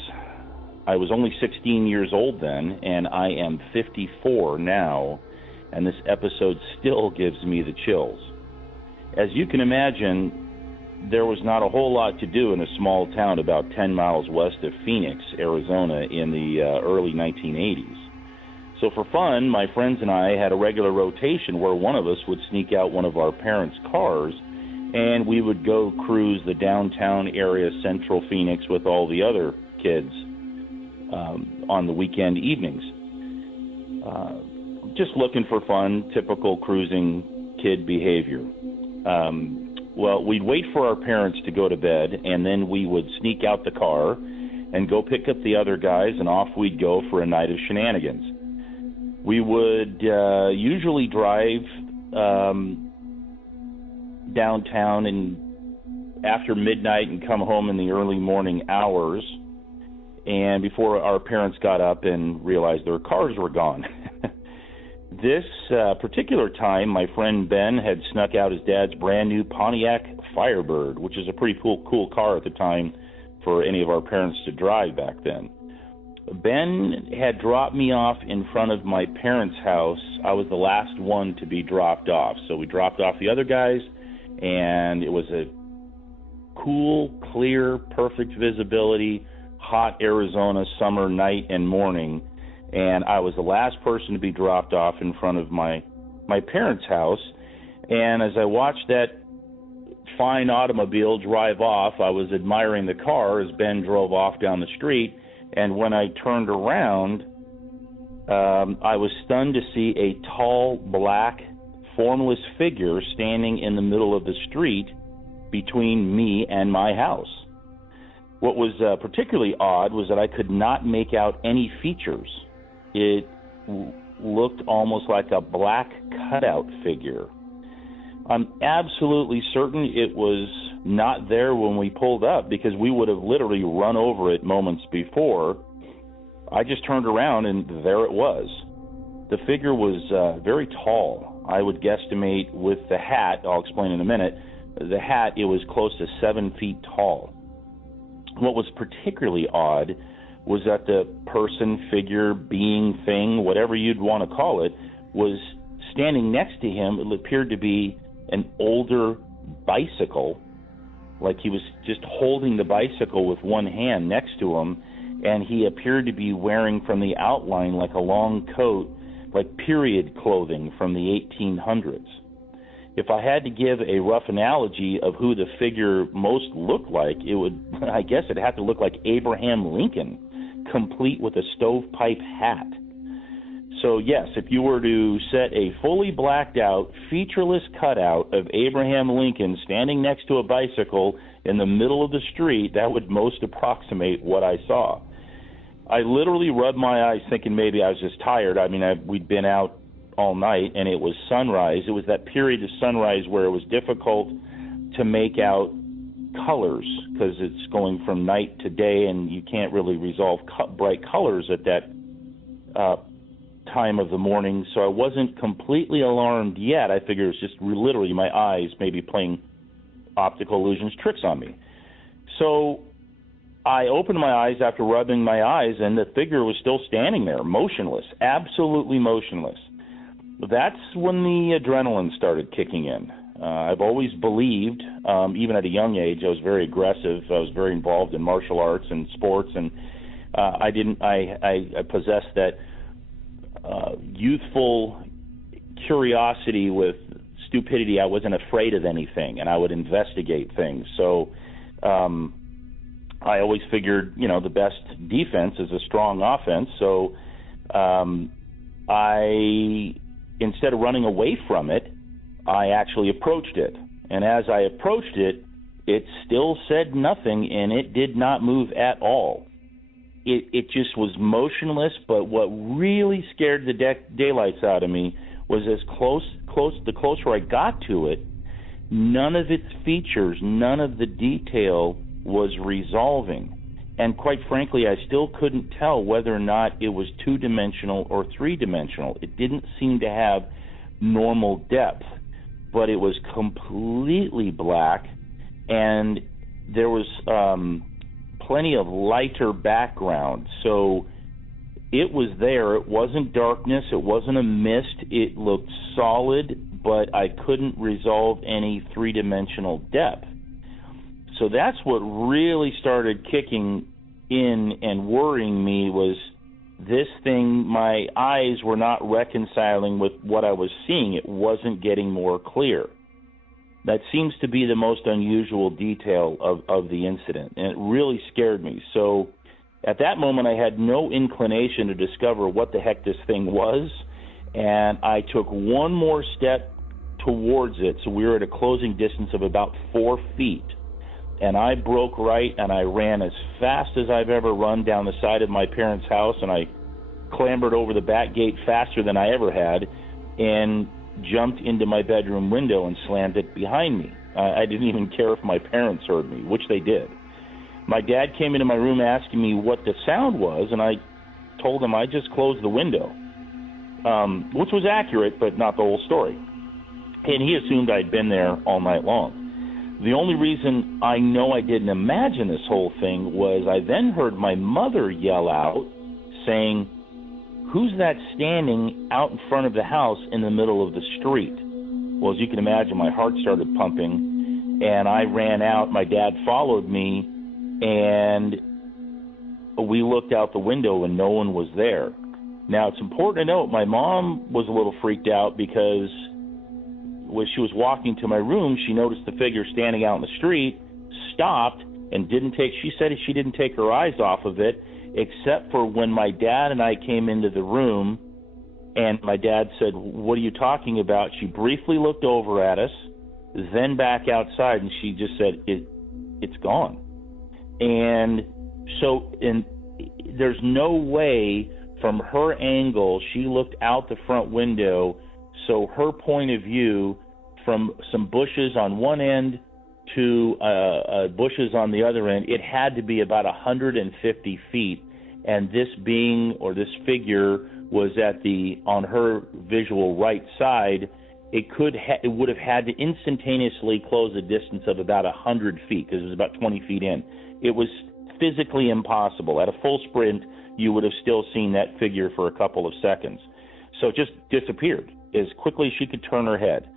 I was only 16 years old then, and I am 54 now, and this episode still gives me the chills. As you can imagine, there was not a whole lot to do in a small town about 10 miles west of Phoenix, Arizona in the early 1980s. So for fun, my friends and I had a regular rotation where one of us would sneak out one of our parents' cars and we would go cruise the downtown area, central Phoenix, with all the other kids on the weekend evenings. Just looking for fun, typical cruising kid behavior. Well, we'd wait for our parents to go to bed, and then we would sneak out the car and go pick up the other guys, and off we'd go for a night of shenanigans. We would usually drive downtown and after midnight and come home in the early morning hours, and before our parents got up and realized their cars were gone. This particular time, my friend Ben had snuck out his dad's brand new Pontiac Firebird, which is a pretty cool car at the time for any of our parents to drive back then. Ben had dropped me off in front of my parents' house. I was the last one to be dropped off. So we dropped off the other guys, and it was a cool, clear, perfect visibility, hot Arizona summer night and morning. And I was the last person to be dropped off in front of my parents' house. And as I watched that fine automobile drive off, I was admiring the car as Ben drove off down the street. And when I turned around, I was stunned to see a tall, black, formless figure standing in the middle of the street between me and my house. What was particularly odd was that I could not make out any features. It looked almost like a black cutout figure. I'm absolutely certain it was not there when we pulled up, because we would have literally run over it moments before. I just turned around and there it was. The figure was very tall. I would guesstimate with the hat, I'll explain in a minute, the hat, it was close to 7 feet tall. What was particularly odd was that the person, figure, being, thing, whatever you'd want to call it, was standing next to him. It appeared to be an older bicycle, like he was just holding the bicycle with one hand next to him, and he appeared to be wearing from the outline like a long coat, like period clothing from the 1800s. if I had to give a rough analogy of who the figure most looked like, it would, I guess it'd have to look like Abraham Lincoln, complete with a stovepipe hat. So yes, if you were to set a fully blacked out, featureless cutout of Abraham Lincoln standing next to a bicycle in the middle of the street, that would most approximate what I saw. I literally rubbed my eyes thinking maybe I was just tired. I mean, we'd been out all night, and it was sunrise. It was that period of sunrise where it was difficult to make out colors because it's going from night to day, and you can't really resolve bright colors at that time of the morning. So I wasn't completely alarmed yet. I figured it was just literally my eyes maybe playing optical illusions tricks on me. So I opened my eyes after rubbing my eyes, and the figure was still standing there, motionless, absolutely motionless. That's when the adrenaline started kicking in. I've always believed, even at a young age, I was very aggressive. I was very involved in martial arts and sports, and I possessed that youthful curiosity with stupidity. I wasn't afraid of anything, and I would investigate things. So I always figured, the best defense is a strong offense. So instead of running away from it, I actually approached it. And as I approached it, it still said nothing, and it did not move at all. It just was motionless, but what really scared the daylights out of me was the closer I got to it, none of its features, none of the detail was resolving. And quite frankly, I still couldn't tell whether or not it was two-dimensional or three-dimensional. It didn't seem to have normal depth, but it was completely black, and there was plenty of lighter background. So it was there. It wasn't darkness. It wasn't a mist. It looked solid, but I couldn't resolve any three-dimensional depth. So that's what really started kicking in and worrying me was this thing, my eyes were not reconciling with what I was seeing. It wasn't getting more clear. That seems to be the most unusual detail of the incident, and it really scared me. So at that moment, I had no inclination to discover what the heck this thing was, and I took one more step towards it. So we were at a closing distance of about 4 feet. And I broke right, and I ran as fast as I've ever run down the side of my parents' house, and I clambered over the back gate faster than I ever had and jumped into my bedroom window and slammed it behind me. I didn't even care if my parents heard me, which they did. My dad came into my room asking me what the sound was, and I told him I just closed the window, which was accurate, but not the whole story. And he assumed I'd been there all night long. The only reason I know I didn't imagine this whole thing was I then heard my mother yell out saying, "Who's that standing out in front of the house in the middle of the street?" Well, as you can imagine, my heart started pumping, and I ran out. My dad followed me, and we looked out the window, and no one was there. Now, it's important to note, my mom was a little freaked out because when she was walking to my room, she noticed the figure standing out in the street, stopped, and she said she didn't take her eyes off of it, except for when my dad and I came into the room, and my dad said, "What are you talking about?" She briefly looked over at us, then back outside, and she just said, it's gone. And so there's no way from her angle, she looked out the front window, so her point of view from some bushes on one end to bushes on the other end, it had to be about 150 feet. And this being, or this figure, was on her visual right side. It would have had to instantaneously close a distance of about 100 feet, because it was about 20 feet in. It was physically impossible. At a full sprint, you would have still seen that figure for a couple of seconds. So it just disappeared as quickly as she could turn her head.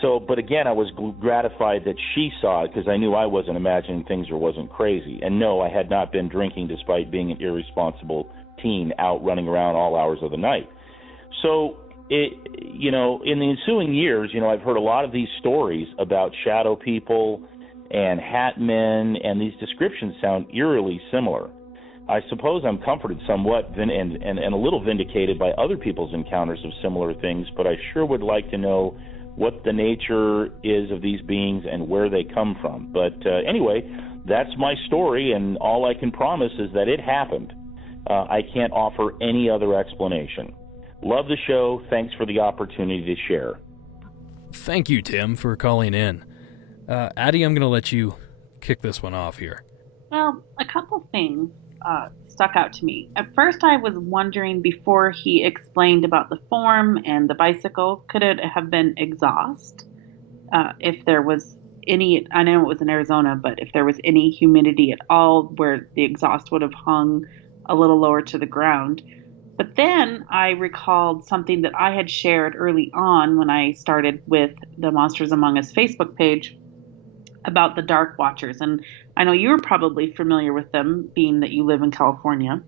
So, but again, I was gratified that she saw it, because I knew I wasn't imagining things or wasn't crazy. And no, I had not been drinking despite being an irresponsible teen out running around all hours of the night. So in the ensuing years, I've heard a lot of these stories about shadow people and hat men, and these descriptions sound eerily similar. I suppose I'm comforted somewhat and a little vindicated by other people's encounters of similar things, but I sure would like to know what the nature is of these beings and where they come from. But anyway, that's my story, and all I can promise is that it happened. I can't offer any other explanation. Love the show. Thanks for the opportunity to share. Thank you, Tim, for calling in. Addie, I'm going to let you kick this one off here. Well, a couple things stuck out to me. At first, I was wondering, before he explained about the form and the bicycle, could it have been exhaust? If there was any, I know it was in Arizona, but if there was any humidity at all where the exhaust would have hung a little lower to the ground. But then I recalled something that I had shared early on when I started with the Monsters Among Us Facebook page about the Dark Watchers. And I know you're probably familiar with them, being that you live in California.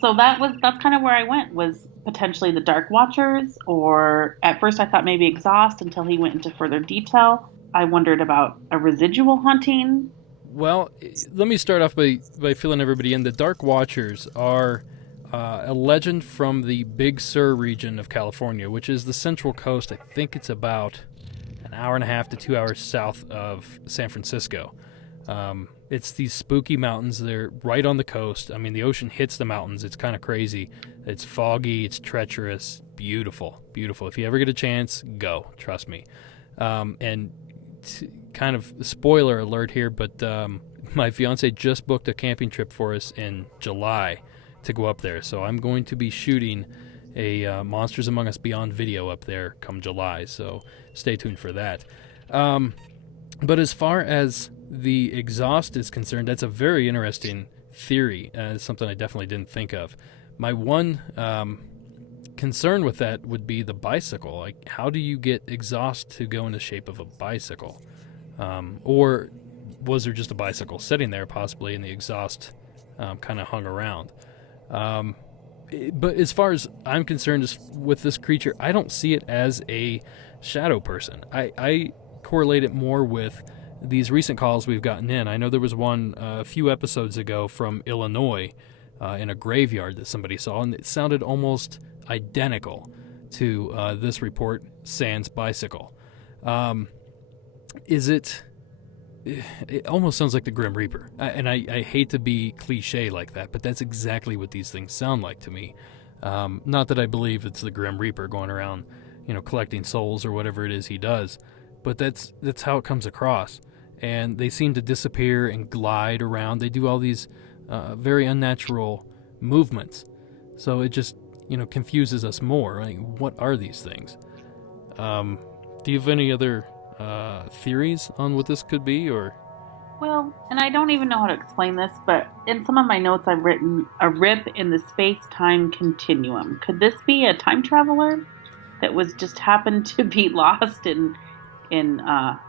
So that's kind of where I went, was potentially the Dark Watchers, or at first I thought maybe exhaust until he went into further detail. I wondered about a residual haunting. Well, let me start off by filling everybody in. The Dark Watchers are a legend from the Big Sur region of California, which is the central coast. I think it's about an hour and a half to 2 hours south of San Francisco. It's these spooky mountains. They're right on the coast. I mean, the ocean hits the mountains. It's kind of crazy. It's foggy. It's beautiful, beautiful. If you ever get a chance, go. Trust me. And kind of spoiler alert here, but my fiance just booked a camping trip for us in July to go up there. So I'm going to be shooting a Monsters Among Us Beyond video up there come July. So stay tuned for that. But as far as the exhaust is concerned, that's a very interesting theory. It's something I definitely didn't think of. My one concern with that would be the bicycle. Like, how do you get exhaust to go in the shape of a bicycle? Or was there just a bicycle sitting there possibly and the exhaust kind of hung around? But as far as I'm concerned with this creature, I don't see it as a shadow person. I correlate it more with these recent calls we've gotten in. I know there was one a few episodes ago from Illinois in a graveyard that somebody saw, and it sounded almost identical to this report, sans bicycle. It almost sounds like the Grim Reaper. And I hate to be cliche like that, but that's exactly what these things sound like to me. Not that I believe it's the Grim Reaper going around, collecting souls or whatever it is he does, but that's how it comes across. And they seem to disappear and glide around. They do all these very unnatural movements. So it just, confuses us more. Like, what are these things? Do you have any other theories on what this could be, or? Well, and I don't even know how to explain this, but in some of my notes I've written a rip in the space-time continuum. Could this be a time traveler that was just happened to be lost in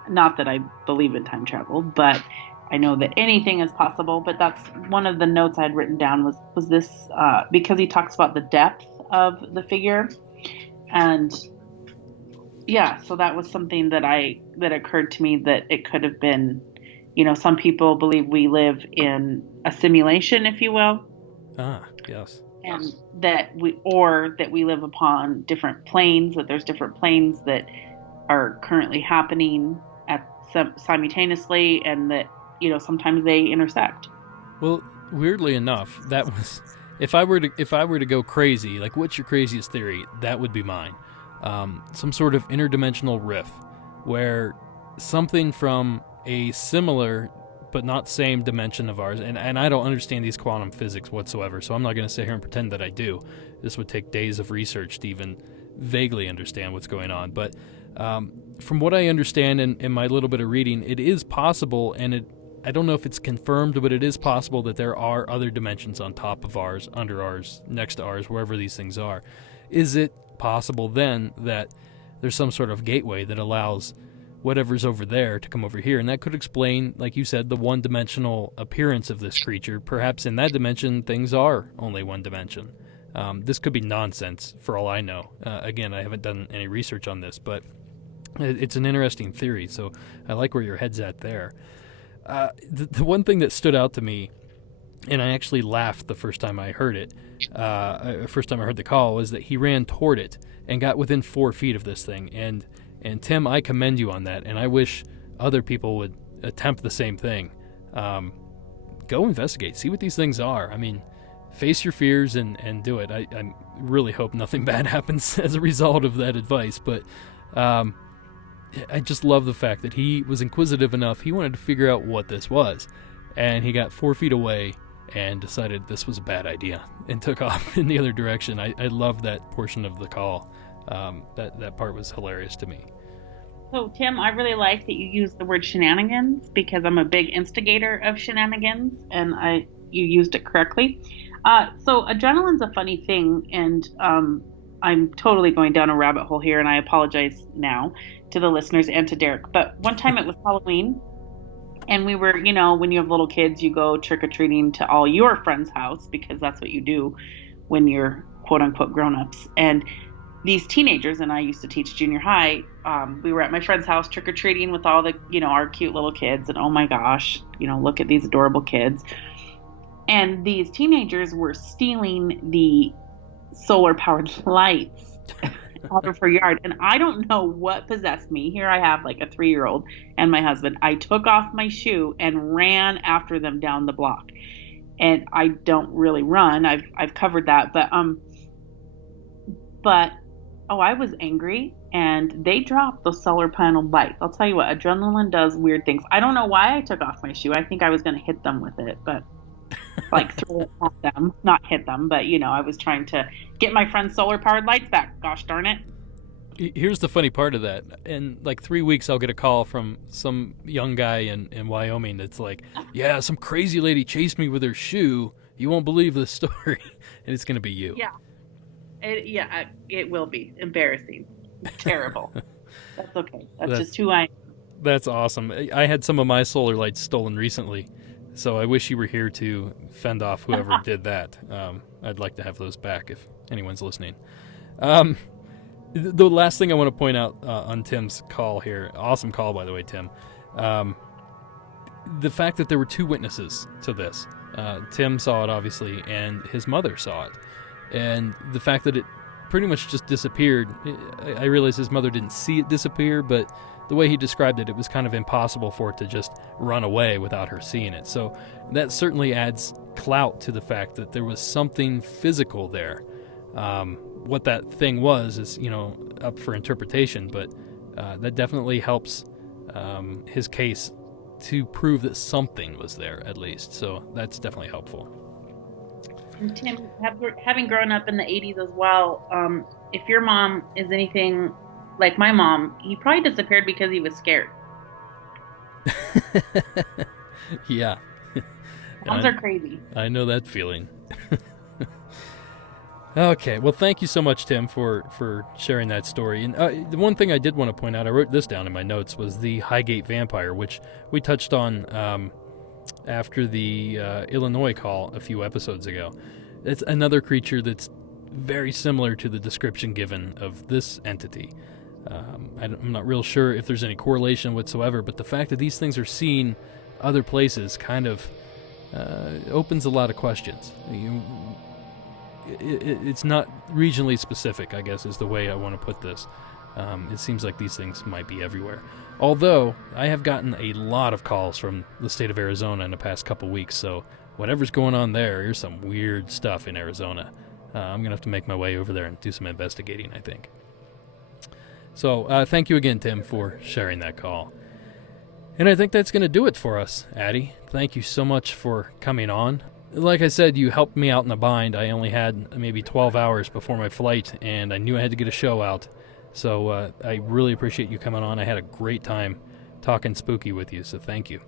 not that I believe in time travel, but I know that anything is possible. But that's one of the notes I had written down was this, because he talks about the depth of the figure. And yeah, so that was something that occurred to me, that it could have been, some people believe we live in a simulation, if you will. Ah, yes. And that we live upon different planes, that there's different planes that are currently happening simultaneously, and that, sometimes they intersect. Well, weirdly enough, that was, if I were to go crazy, like, what's your craziest theory? That would be mine. Some sort of interdimensional rift where something from a similar but not same dimension of ours, and I don't understand these quantum physics whatsoever, so I'm not going to sit here and pretend that I do. This would take days of research to even vaguely understand what's going on. But from what I understand in my little bit of reading, it is possible, and I don't know if it's confirmed, but it is possible that there are other dimensions on top of ours, under ours, next to ours, wherever these things are. Is it possible then that there's some sort of gateway that allows whatever's over there to come over here? And that could explain, like you said, the one-dimensional appearance of this creature. Perhaps in that dimension, things are only one dimension. This could be nonsense for all I know. Again, I haven't done any research on this, but it's an interesting theory, so I like where your head's at there. The one thing that stood out to me, and I actually laughed the first time I heard it, first time I heard the call, was that he ran toward it and got within 4 feet of this thing. And Tim, I commend you on that, and I wish other people would attempt the same thing. Go investigate, see what these things are. I mean, face your fears and do it. I really hope nothing bad happens as a result of that advice, but I just love the fact that he was inquisitive enough. He wanted to figure out what this was, and he got 4 feet away and decided this was a bad idea and took off in the other direction. I love that portion of the call. That part was hilarious to me. So, Tim, I really like that you use the word shenanigans, because I'm a big instigator of shenanigans, and you used it correctly. So adrenaline's a funny thing, and I'm totally going down a rabbit hole here, and I apologize now to the listeners and to Derek. But one time it was Halloween, and we were, when you have little kids, you go trick-or-treating to all your friends' house, because that's what you do when you're quote-unquote grown-ups. And these teenagers, and I used to teach junior high, we were at my friend's house trick-or-treating with all the, our cute little kids, and oh my gosh, look at these adorable kids. And these teenagers were stealing the solar-powered lights out of her yard. And I don't know what possessed me. Here I have like a 3-year-old and my husband. I took off my shoe and ran after them down the block. And I don't really run. I've covered that. But I was angry, and they dropped the solar panel lights. I'll tell you what, adrenaline does weird things. I don't know why I took off my shoe. I think I was going to hit them with it, but throw it at them, not hit them, but I was trying to get my friend's solar powered lights back. Gosh darn it. Here's the funny part of that. In 3 weeks, I'll get a call from some young guy in Wyoming that's like, yeah, some crazy lady chased me with her shoe. You won't believe this story. And it's going to be you. Yeah. It will be embarrassing. Terrible. That's okay. That's just who I am. That's awesome. I had some of my solar lights stolen recently, so I wish you were here to fend off whoever did that. I'd like to have those back if anyone's listening. The last thing I want to point out on Tim's call here, awesome call, by the way, Tim, the fact that there were 2 witnesses to this. Tim saw it, obviously, and his mother saw it. And the fact that it pretty much just disappeared, I realize his mother didn't see it disappear, but the way he described it, it was kind of impossible for it to just run away without her seeing it. So that certainly adds clout to the fact that there was something physical there. What that thing was is, up for interpretation, but that definitely helps his case to prove that something was there, at least. So that's definitely helpful. And Tim, having grown up in the 80s as well, if your mom is anything like my mom, he probably disappeared because he was scared. Yeah. Moms are crazy. I know that feeling. Okay, well, thank you so much, Tim, for sharing that story. And the one thing I did want to point out, I wrote this down in my notes, was the Highgate vampire, which we touched on after the Illinois call a few episodes ago. It's another creature that's very similar to the description given of this entity. I'm not real sure if there's any correlation whatsoever, but the fact that these things are seen other places kind of opens a lot of questions. It's not regionally specific, I guess, is the way I want to put this. It seems like these things might be everywhere. Although, I have gotten a lot of calls from the state of Arizona in the past couple weeks, so whatever's going on there's some weird stuff in Arizona. I'm going to have to make my way over there and do some investigating, I think. So, thank you again, Tim, for sharing that call. And I think that's going to do it for us, Addie. Thank you so much for coming on. Like I said, you helped me out in a bind. I only had maybe 12 hours before my flight, and I knew I had to get a show out. So I really appreciate you coming on. I had a great time talking spooky with you, so thank you.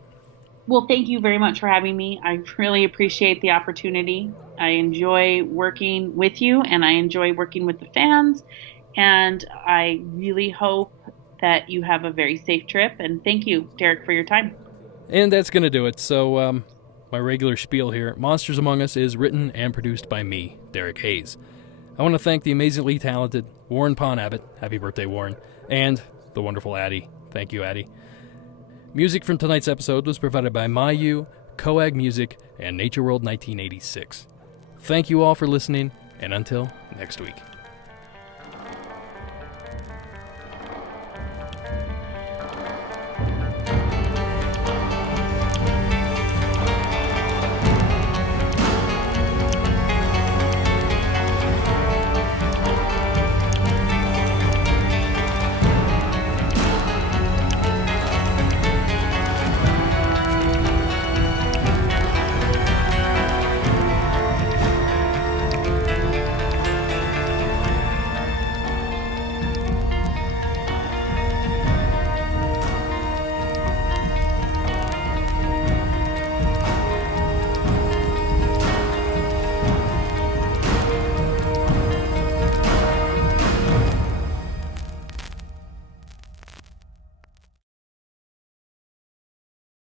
Well, thank you very much for having me. I really appreciate the opportunity. I enjoy working with you, and I enjoy working with the fans, and I really hope that you have a very safe trip, and thank you, Derek, for your time. And that's going to do it. So my regular spiel here, Monsters Among Us is written and produced by me, Derek Hayes. I want to thank the amazingly talented Warren Pond Abbott, happy birthday Warren, and the wonderful Addie. Thank you, Addie. Music from tonight's episode was provided by Mayu, Coag Music, and Nature World 1986. Thank you all for listening, and until next week.